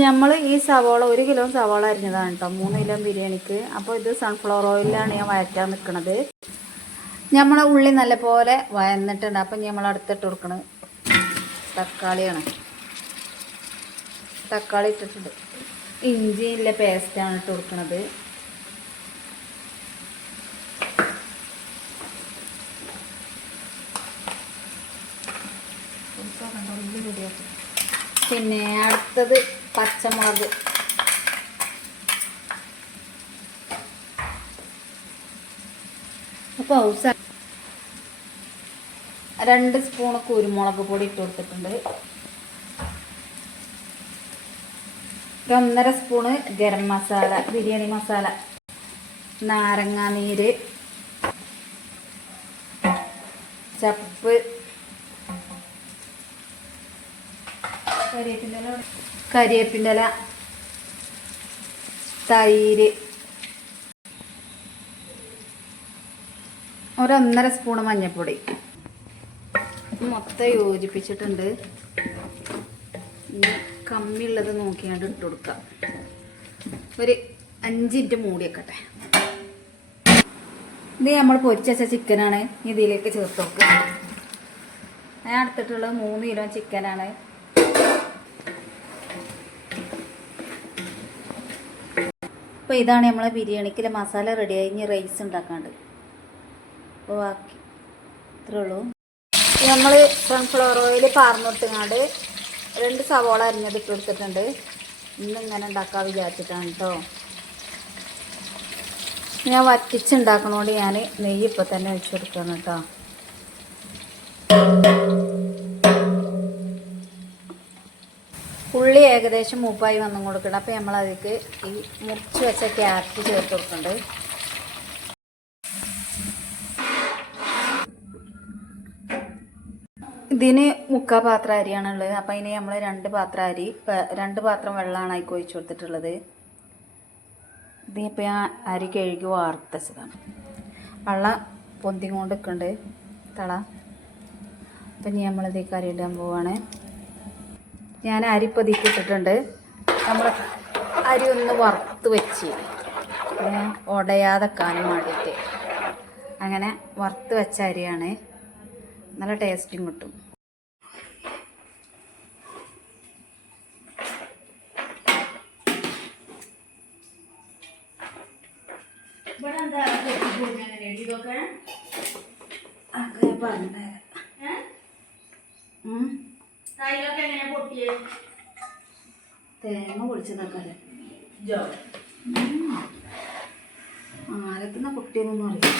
നമ്മൾ ഈ സവാള ഒരു കിലോ സവാള അരിഞ്ഞതാണ് കേട്ടോ മൂന്ന് കിലോ ബിരിയാണിക്ക്. അപ്പോൾ ഇത് സൺഫ്ലവർ ഓയിലാണ് ഞാൻ വഴറ്റാൻ നിൽക്കുന്നത് നമ്മളെ ഉള്ളി നല്ലപോലെ വയന്നിട്ടുണ്ട്. അപ്പം നമ്മൾ അടുത്തിട്ട് കൊടുക്കണത് തക്കാളിയാണ്. തക്കാളി ഇട്ടിട്ടുണ്ട്. ഇഞ്ചിയിലെ പേസ്റ്റാണ് ഇട്ട് കൊടുക്കുന്നത് പിന്നെ അടുത്തത് പച്ചമുളക്. അപ്പോൾ ഔസ രണ്ട് സ്പൂൺ കുരുമുളക് പൊടി ഇട്ട് കൊടുത്തിട്ടുണ്ട്. ഒരു ഒന്നര സ്പൂണ് ഗരം മസാല ബിരിയാണി മസാല നാരങ്ങാ നീര് ചപ്പ് കരിവേപ്പിന്റെ ഇല തൈര്. ഒരൊന്നര സ്പൂണ് മഞ്ഞൾപ്പൊടി. മൊത്തം യോജിപ്പിച്ചിട്ടുണ്ട്. കമ്മി കമ്മിയുള്ളത് നോക്കിയാണ്ട് ഇട്ട് കൊടുക്കാം. ഒരു അഞ്ച് മിനിറ്റ് മൂടി വെക്കട്ടെ ഇത് നമ്മൾ പൊരിച്ച ചിക്കനാണ്. ഇതിലേക്ക് ചേർത്ത് വെക്കുക ഞാൻ എടുത്തിട്ടുള്ളത് മൂന്ന് കിലോ ചിക്കനാണ്. അപ്പോൾ ഇതാണ് നമ്മളെ ബിരിയാണിക്കുള്ള മസാല റെഡിയായി. ഇനി റൈസ് ഉണ്ടാക്കാണ്ട്. അപ്പോൾ ബാക്കി. ഇത്രേ ഉള്ളൂ. നമ്മൾ സൺഫ്ലവർ ഓയിൽ പാർന്നിട്ടുങ്ങാണ്ട് രണ്ട് സവോള അരിഞ്ഞത് ഇട്ട് ഇന്ന് ഇങ്ങനെ ഉണ്ടാക്കാൻ വിചാരിച്ചിട്ടാണ് കേട്ടോ ഞാൻ വറ്റിച്ചുണ്ടാക്കണോണ്ട് ഞാൻ നെയ്യ് ഇപ്പം തന്നെ വെച്ച് കൊടുക്കണം കേട്ടോ ഉള്ളി ഏകദേശം മൂപ്പായി വന്നും കൊടുക്കണം. അപ്പം നമ്മൾ അതിലേക്ക് ഈ മുറിച്ച് വെച്ച ക്യാരറ്റ് ചേർത്ത് കൊടുക്കുന്നുണ്ട് ഇതിന് മുക്കാ പാത്രം അരിയാണുള്ളത്. അപ്പം അതിന് നമ്മൾ രണ്ട് പാത്രം അരി രണ്ട് പാത്രം വെള്ളമാണ് ആയി ഒഴിച്ചു കൊടുത്തിട്ടുള്ളത്. ഇതിപ്പോൾ ഞാൻ അരി കഴുകി വാർത്തച്ചതാണ് വെള്ളം പൊന്തി കൊണ്ട് നിൽക്കുന്നുണ്ട് തള. അപ്പം ഇനി നമ്മളിതേക്ക് അരി ഇടാൻ പോവാണ്. ഞാൻ അരി പതിക്കിട്ടിട്ടുണ്ട്. നമ്മൾ അരി ഒന്ന് വറുത്ത് വെച്ച്. ഉടയാതെ ഉടയാതെക്കാനും വേണ്ടിയിട്ട് അങ്ങനെ വറുത്ത് വെച്ച അരിയാണ്. നല്ല ടേസ്റ്റും കിട്ടും. അങ്ങനെ പറഞ്ഞുതരാം പൊട്ടിയേ? തേങ്ങ ജോ. ആരത്തുന്ന പൊട്ടിയെന്നൊന്നും അറിയാം